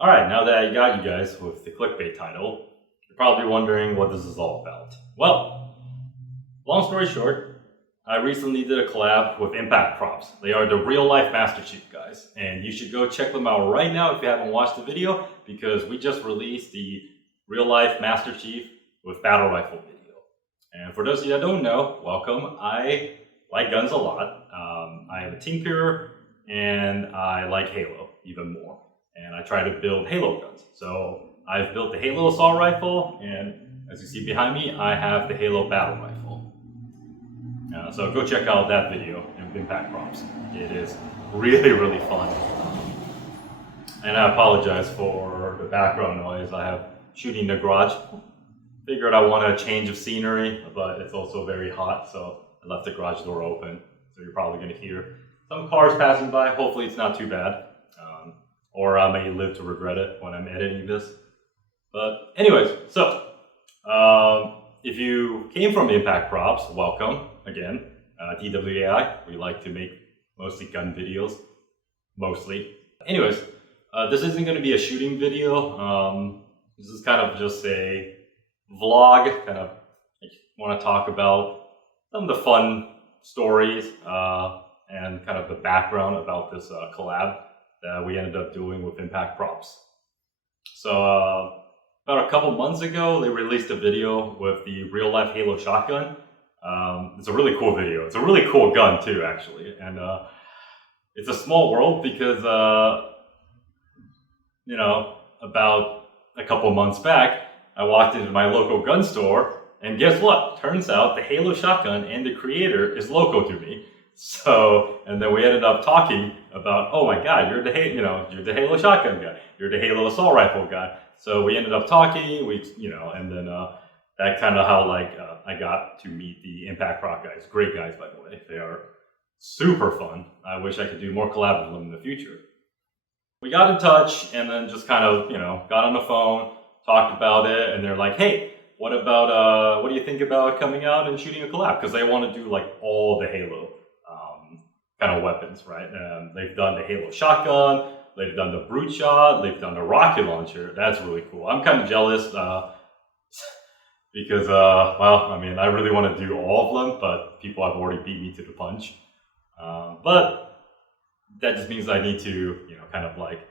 Alright, now that I got you guys with the clickbait title, you're probably wondering what this is all about. Well, long story short, I recently did a collab with Impact Props. They are the real life Master Chief guys, and you should go check them out right now if you haven't watched the video, because we just released the real life Master Chief with battle rifle video. And for those of you that don't know, welcome. I like guns a lot. I am a tinkerer, and I like Halo even more. And I try to build Halo guns. So I've built the Halo assault rifle, and as you see behind me, I have the Halo battle rifle. So go check out that video in Impact Props. It is really, really fun. And I apologize for the background noise. I have shooting in the garage. Figured I want a change of scenery, but it's also very hot, so I left the garage door open. So you're probably going to hear some cars passing by. Hopefully it's not too bad. Or I may live to regret it when I'm editing this. But anyways, so if you came from Impact Props, welcome again. TWAI, we like to make mostly gun videos, mostly. Anyways, this isn't going to be a shooting video. This is kind of just a vlog. Kind of want to talk about some of the fun stories and kind of the background about this collab that we ended up doing with Impact Props. So about a couple months ago, they released a video with the real life Halo shotgun. It's a really cool video. It's a really cool gun too, actually. And it's a small world because, you know, about a couple months back, I walked into my local gun store, and guess what? Turns out the Halo shotgun and the creator is local to me. So, and then we ended up talking about, oh my God, you're the Halo shotgun guy, you're the Halo assault rifle guy. So we ended up talking, and then that kind of how I got to meet the Impact Prop guys. Great guys, by the way. They are super fun. I wish I could do more collab with them in the future. We got in touch and then just kind of, got on the phone, talked about it, and they're like, hey, what do you think about coming out and shooting a collab? Because they want to do like all the Halo kind of weapons, right? They've done the Halo shotgun, they've done the brute shot, they've done the rocket launcher. That's really cool. I'm kind of jealous because, well, I mean, I really want to do all of them, but people have already beat me to the punch. But that just means I need to, kind of like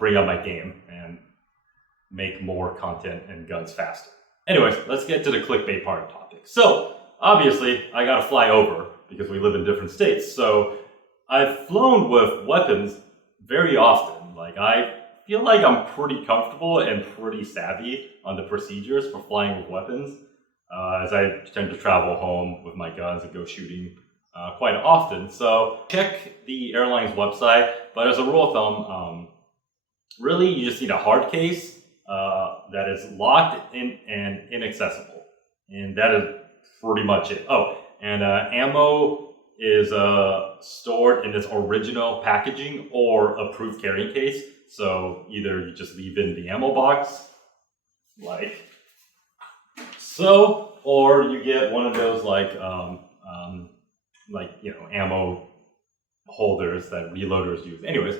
bring up my game and make more content and guns faster. Anyways, let's get to the clickbait part of the topic. So, obviously, I gotta fly over because we live in different states. So, I've flown with weapons very often. Like, I feel like I'm pretty comfortable and pretty savvy on the procedures for flying with weapons, as I tend to travel home with my guns and go shooting quite often. So, check the airline's website, but as a rule of thumb, really you just need a hard case that is locked in and inaccessible, and that is pretty much it. Oh, and ammo is stored in its original packaging or approved carrying case. So either you just leave in the ammo box, like so, or you get one of those ammo holders that reloaders use. Anyways,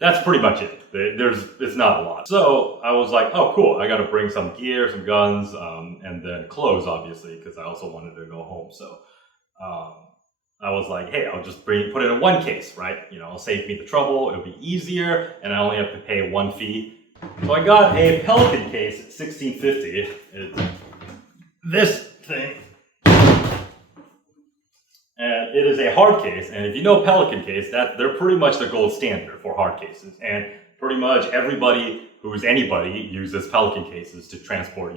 that's pretty much it. It's not a lot. So I was like, oh cool, I gotta bring some gear, some guns, and then clothes, obviously, because I also wanted to go home. So I was like, hey, I'll just put it in one case, right? It'll save me the trouble, it'll be easier, and I only have to pay one fee. So I got a Pelican case at $16.50. It's this thing. And it is a hard case, and if you know Pelican case, they're pretty much the gold standard for hard cases. And pretty much everybody who's anybody uses Pelican cases to transport,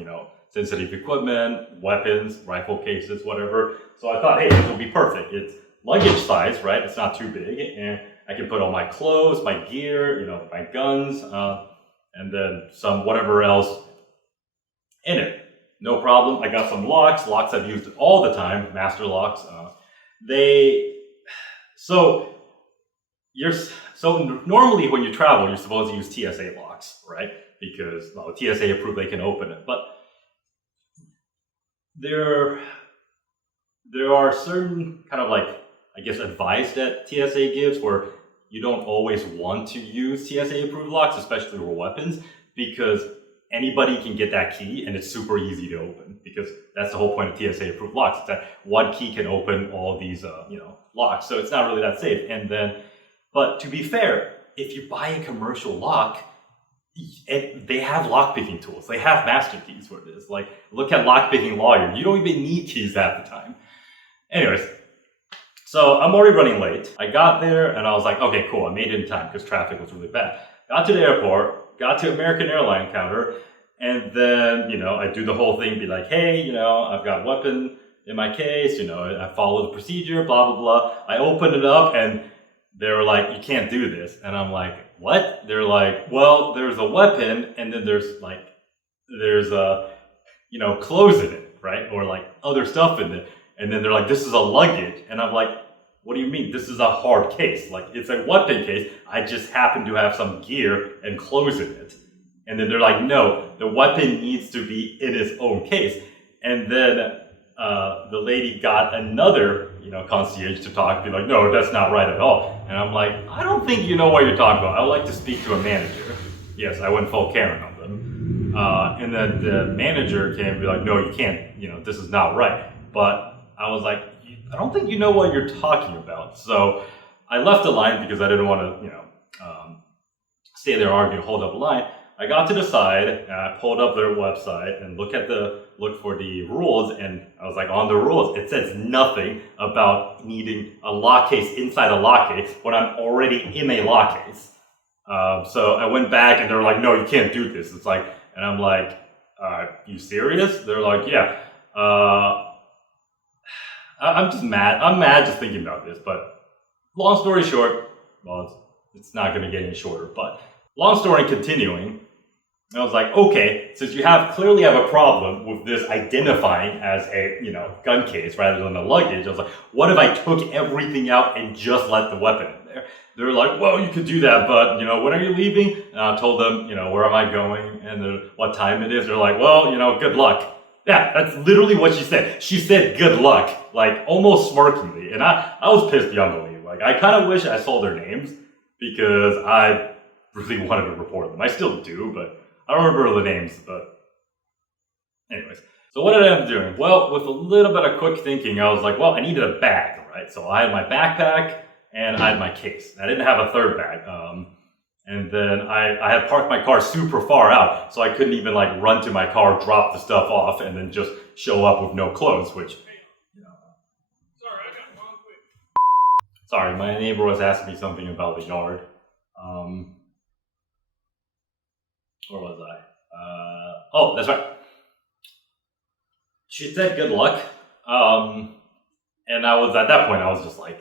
sensitive equipment, weapons, rifle cases, whatever. So I thought, hey, this will be perfect. It's luggage size, right? It's not too big, and I can put all my clothes, my gear, my guns, and then some whatever else in it. No problem. I got some locks. Locks I've used all the time, master locks. So normally when you travel, you're supposed to use TSA locks, right? Because TSA approved, they can open it. But there are certain kind of advice that TSA gives where you don't always want to use TSA approved locks, especially for weapons, because anybody can get that key and it's super easy to open, because that's the whole point of TSA approved locks. It's that one key can open all these, locks. So it's not really that safe. And then, but to be fair, if you buy a commercial lock, they have lockpicking tools. They have master keys for this. Like, look at Lockpicking Lawyer. You don't even need keys half the time. Anyways, so I'm already running late. I got there and I was like, okay, cool. I made it in time because traffic was really bad. Got to the airport, got to American Airlines counter, and then, I do the whole thing, be like, hey, I've got a weapon in my case, I follow the procedure, blah, blah, blah. I opened it up and they were like, you can't do this. And I'm like, what? They're like, well, there's a weapon and then there's a, clothes in it, right? Or like other stuff in it. And then they're like, this is a luggage. And I'm like, what do you mean? This is a hard case. Like, it's a weapon case. I just happen to have some gear and clothes in it. And then they're like, no, the weapon needs to be in its own case. And then the lady got another, concierge to talk, be like, no, that's not right at all. And I'm like, I don't think you know what you're talking about. I would like to speak to a manager. Yes, I went full Karen on them. And then the manager came and be like, no, you can't, this is not right. But I was like, I don't think you know what you're talking about. So I left the line because I didn't want to, stay there arguing, hold up the line. I got to the side and I pulled up their website and look for the rules, and I was like, on the rules, it says nothing about needing a lock case inside a lock case when I'm already in a lock case. So I went back and they were like, no, you can't do this. It's like, and I'm like, you serious? They're like, yeah. I'm just mad. I'm mad just thinking about this, but long story short, well, it's not going to get any shorter, but long story continuing, I was like, okay, since you clearly have a problem with this identifying as a, gun case rather than a luggage, I was like, what if I took everything out and just let the weapon in there? They're like, well, you could do that, but, when are you leaving? And I told them, where am I going and what time it is. They're like, well, good luck. Yeah, that's literally what she said. She said, good luck, like almost smirkingly. And I was pissed beyond belief. Like, I kind of wish I saw their names because I really wanted to report them. I still do, but I don't remember the names. But anyways, so what did I end up doing? Well, with a little bit of quick thinking, I was like, well, I needed a bag, right? So I had my backpack and I had my case. I didn't have a third bag. And then I had parked my car super far out, so I couldn't even like run to my car, drop the stuff off, and then just show up with no clothes, which, Sorry, I got one quick. Sorry, my neighbor was asking me something about the yard. Where was I? Oh, that's right. She said good luck. And at that point, I was just like,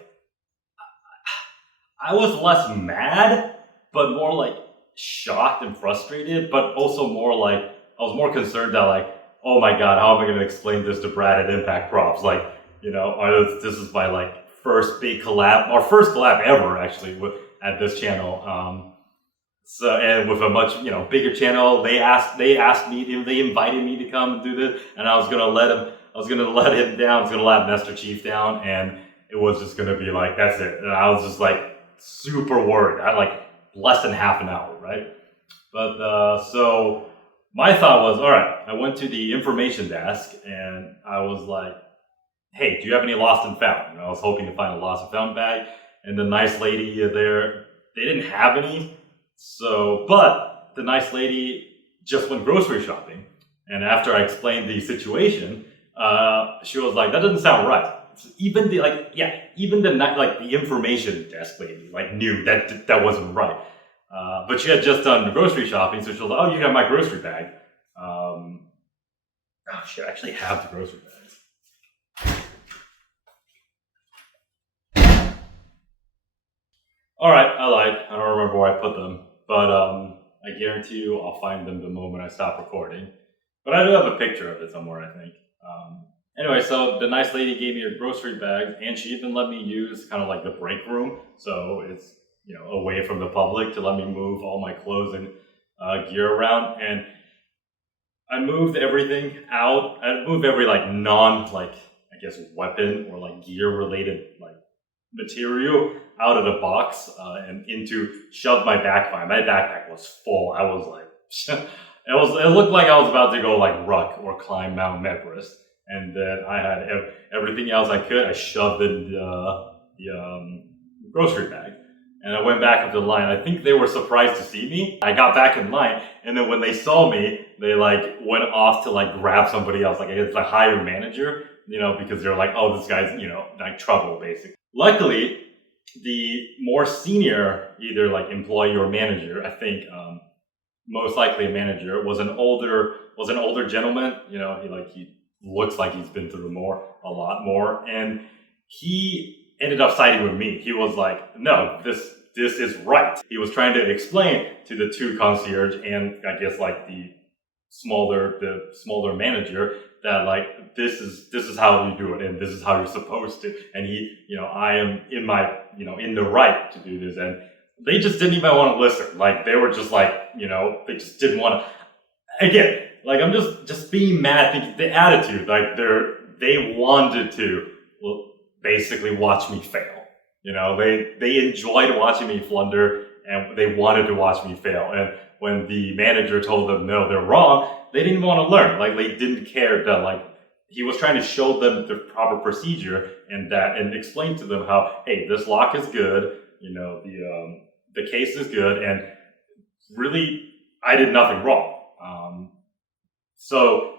I was less mad, but more like shocked and frustrated, but also more like, I was more concerned that like, oh my God, how am I going to explain this to Brad at Impact Props? Like, this is my like first big collab, or first collab ever actually at this channel. So, and with a much, bigger channel, they invited me to come and do this, and I was going to let him down, I was going to let Master Chief down, and it was just going to be like, that's it. And I was just like super worried. I had like less than half an hour, right? But, so my thought was, all right, I went to the information desk and I was like, hey, do you have any lost and found? And I was hoping to find a lost and found bag, and the nice lady there, they didn't have any. So, but the nice lady just went grocery shopping. And after I explained the situation, she was like, that doesn't sound right. Even the information desk lady knew that wasn't right. But she had just done the grocery shopping, so she was like, oh, you got my grocery bag. She actually have the grocery bags. Alright, I lied. I don't remember where I put them. But I guarantee you I'll find them the moment I stop recording. But I do have a picture of it somewhere, I think. Anyway, so the nice lady gave me her grocery bag, and she even let me use kind of like the break room, so it's away from the public, to let me move all my clothes and gear around. And I moved everything out. I moved every weapon or gear related material out of the box and shoved my backpack. My backpack was full. I was like, it looked like I was about to go like ruck or climb Mount Everest. And then I had everything else I could. I shoved in the grocery bag. And I went back up the line. I think they were surprised to see me. I got back in line, and then when they saw me, they like went off to like grab somebody else, like it's a higher manager, because they're like, oh, this guy's, like trouble basically. Luckily, the more senior, either like employee or manager, I think, most likely a manager, was an older gentleman. He looks like he's been through a lot more, and he ended up siding with me. He was like, no, this is right. He was trying to explain to the two concierge and I guess like the smaller manager that like this is how you do it and this is how you're supposed to. And I am in the right to do this. And they just didn't even want to listen. Like they were just like, they just didn't want to. Again, like I'm just being mad. Thinking the attitude, like they wanted to basically watch me fail. They enjoyed watching me flounder and they wanted to watch me fail. And when the manager told them, no, they're wrong, they didn't want to learn. Like they didn't care that like he was trying to show them the proper procedure and explain to them how, hey, this lock is good. The case is good. And really, I did nothing wrong. So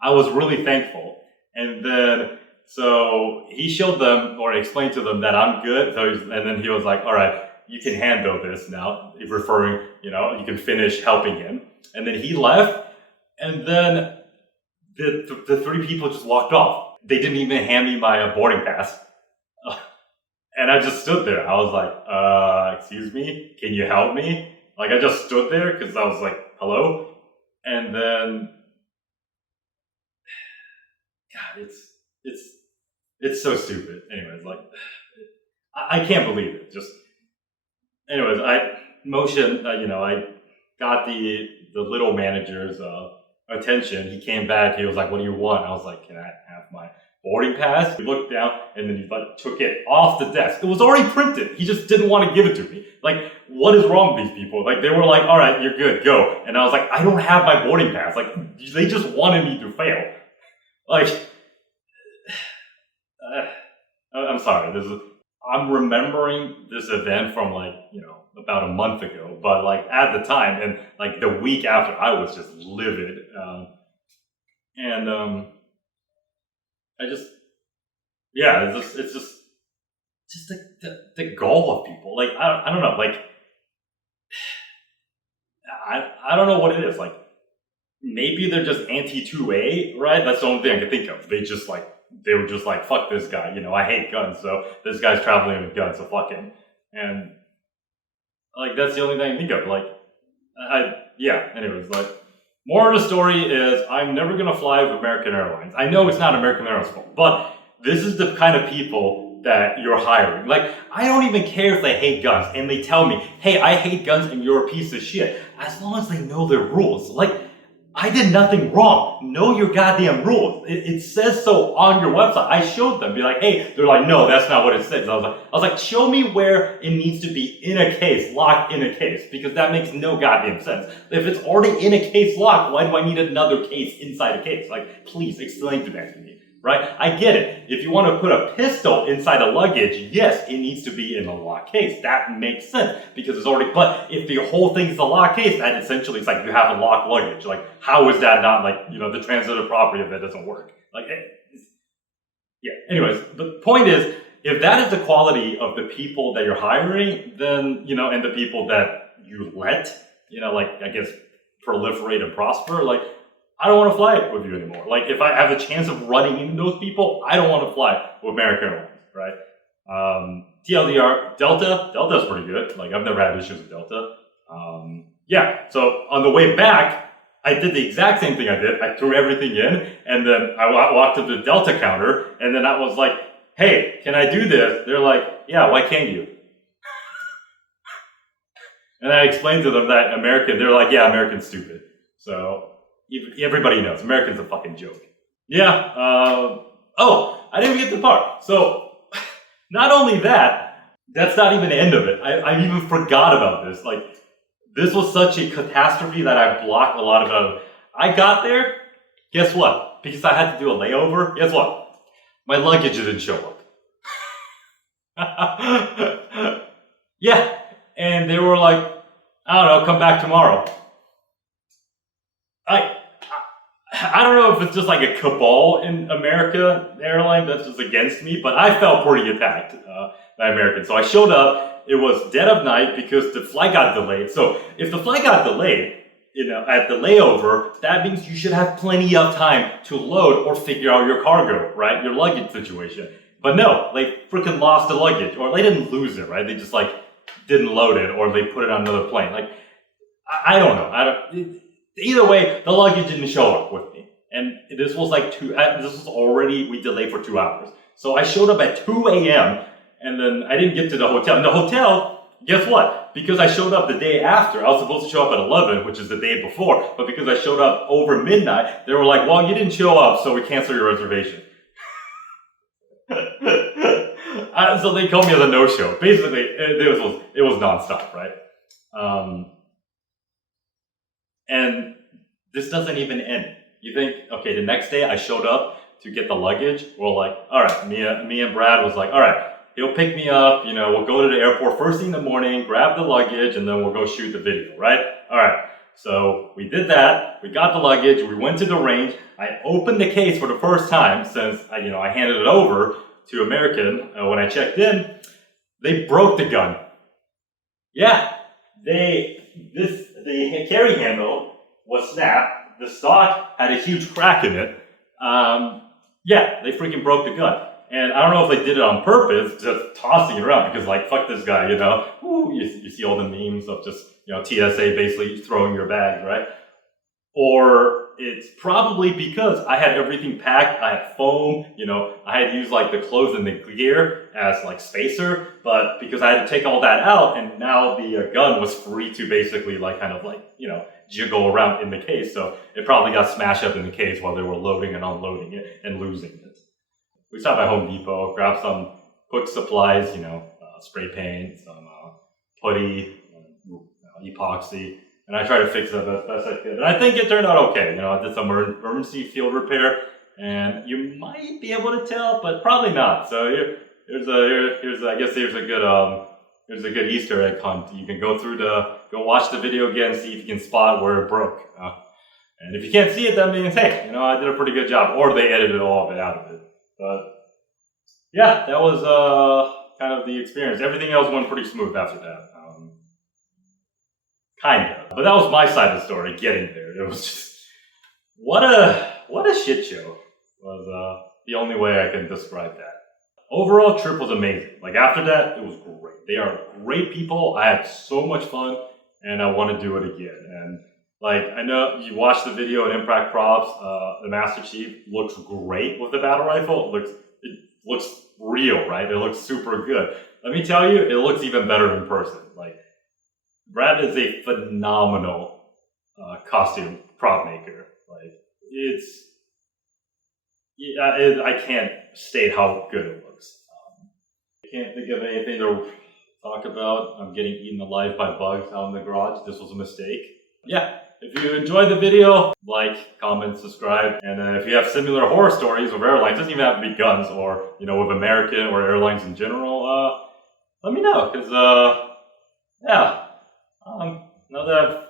I was really thankful. And then, so he showed them or explained to them that I'm good. And then he was like, all right, you can handle this now, referring, you can finish helping him. And then he left. And then the three people just walked off. They didn't even hand me my boarding pass. And I just stood there. I was like, excuse me, can you help me? Like I just stood there because I was like, hello? And then, God, it's so stupid. Anyways, like, I can't believe it. Anyways, I got the little manager's attention. He came back. He was like, what do you want? I was like, can I have my boarding pass? He looked down and then he like took it off the desk. It was already printed. He just didn't want to give it to me. Like, what is wrong with these people? Like, they were like, all right, you're good, go. And I was like, I don't have my boarding pass. Like, they just wanted me to fail. Like, I'm sorry. I'm remembering this event from like, about a month ago, but like at the time and like the week after, I was just livid. It's just the goal of people. Like, I don't know, like, I don't know what it is. Like, maybe they're just anti-2A, right? That's the only thing I can think of. They were just like, fuck this guy, I hate guns, so this guy's traveling with guns, so fuck him. And like, that's the only thing I can think of. Like, anyways, like, moral of the story is I'm never gonna fly with American Airlines. I know it's not American Airlines' fault, but this is the kind of people that you're hiring. Like, I don't even care if they hate guns and they tell me, hey, I hate guns and you're a piece of shit. As long as they know their rules. Like, I did nothing wrong. Know your goddamn rules. It says so on your website. I showed them. Be like, hey. They're like, no, that's not what it says. I was like, show me where it needs to be in a case, locked in a case, because that makes no goddamn sense. If it's already in a case locked, why do I need another case inside a case? Like, please explain that to me, right? I get it. If you want to put a pistol inside a luggage, yes, it needs to be in a locked case. That makes sense because it's already. But if the whole thing is a locked case, then essentially it's like you have a locked luggage. Like, how is that not like the transitive property of that doesn't work? Like, yeah. Anyways, the point is, if that is the quality of the people that you're hiring, then and the people that you let, like I guess proliferate and prosper, like. I don't want to fly with you anymore. Like, if I have a chance of running into those people, I don't want to fly with American Airlines, right? TLDR, Delta's pretty good. Like, I've never had issues with Delta. So on the way back, I did the exact same thing I did. I threw everything in, and then I walked to the Delta counter, and then I was like, hey, can I do this? They're like, yeah, why can't you? And I explained to them that they're like, yeah, American's stupid. So everybody knows American's a fucking joke. Yeah. I didn't get the part. So Not only that, that's not even the end of it. I even forgot about this. Like, this was such a catastrophe that I blocked a lot about it. I got there, guess what? Because I had to do a layover, guess what? My luggage didn't show up. Yeah, and they were like, I don't know, come back tomorrow. I don't know if it's just like a cabal in American Airlines that's just against me, but I felt pretty attacked by American. So I showed up. It was dead of night because the flight got delayed. So if the flight got delayed, at the layover, that means you should have plenty of time to load or figure out your cargo, right? Your luggage situation. But no, they freaking lost the luggage, or they didn't lose it, right? They just like didn't load it, or they put it on another plane. Like, I don't know. Either way, the luggage didn't show up with me. And this was like this was already, we delayed for 2 hours. So I showed up at 2 a.m. and then I didn't get to the hotel. And the hotel, guess what? Because I showed up the day after, I was supposed to show up at 11, which is the day before. But because I showed up over midnight, they were like, well, you didn't show up, so we cancel your reservation. So they called me as a no-show. Basically, it was nonstop, right? And this doesn't even end. You think, okay, the next day I showed up to get the luggage. We're like, all right, me and Brad was like, all right, he'll pick me up, we'll go to the airport first thing in the morning, grab the luggage, and then we'll go shoot the video, right? All right, so we did that. We got the luggage. We went to the range. I opened the case for the first time since I handed it over to American when I checked in. They broke the gun. Yeah, the carry handle was snapped. The stock had a huge crack in it. Yeah, they freaking broke the gun. And I don't know if they did it on purpose, just tossing it around, because like, fuck this guy, you see all the memes of just, TSA basically throwing your bags, right? Or it's probably because I had everything packed, I had foam, I had used like the clothes and the gear as like spacer, but because I had to take all that out, and now the gun was free to basically like kind of like, jiggle around in the case, so it probably got smashed up in the case while they were loading and unloading it and losing it. We stopped at Home Depot, grabbed some quick supplies, spray paint, some putty, epoxy, and I tried to fix it as best I could. And I think it turned out okay. I did some emergency field repair, and you might be able to tell, but probably not. So here's a good Easter egg hunt. You can go watch the video again, see if you can spot where it broke. And if you can't see it, that means, hey, I did a pretty good job, or they edited all of it out of it. But yeah, that was kind of the experience. Everything else went pretty smooth after that. Kind of. But that was my side of the story, getting there. It was just, what a shit show was the only way I can describe that. Overall, trip was amazing. Like, after that, it was great. They are great people. I had so much fun, and I want to do it again. And like, I know you watched the video in Impact Props, the Master Chief looks great with the battle rifle. It looks real, right? It looks super good. Let me tell you, it looks even better in person. Like, Brad is a phenomenal costume prop maker. Like, I can't state how good it looks. I can't think of anything to talk about. I'm getting eaten alive by bugs out in the garage. This was a mistake. Yeah, if you enjoyed the video, like, comment, subscribe. And if you have similar horror stories with airlines, it doesn't even have to be guns, or, with American or airlines in general, let me know. Because, yeah. Now that I've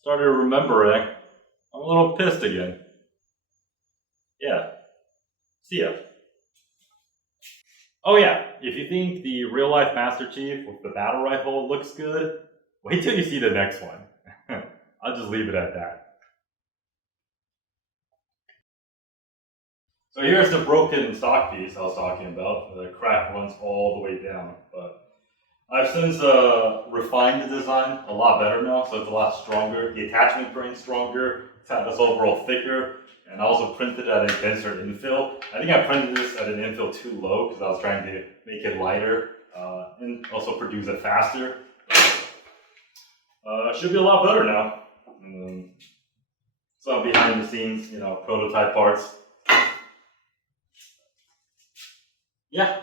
started remembering, I'm a little pissed again. Yeah. See ya. Oh yeah, if you think the real-life Master Chief with the battle rifle looks good, wait till you see the next one. I'll just leave it at that. So here's the broken stock piece I was talking about. The crack runs all the way down, but I've since refined the design a lot better now, so it's a lot stronger. The attachment brain's stronger, it's overall thicker, and I also printed at a denser infill. I think I printed this at an infill too low because I was trying to make it lighter and also produce it faster. Should be a lot better now. Some behind the scenes, prototype parts. Yeah.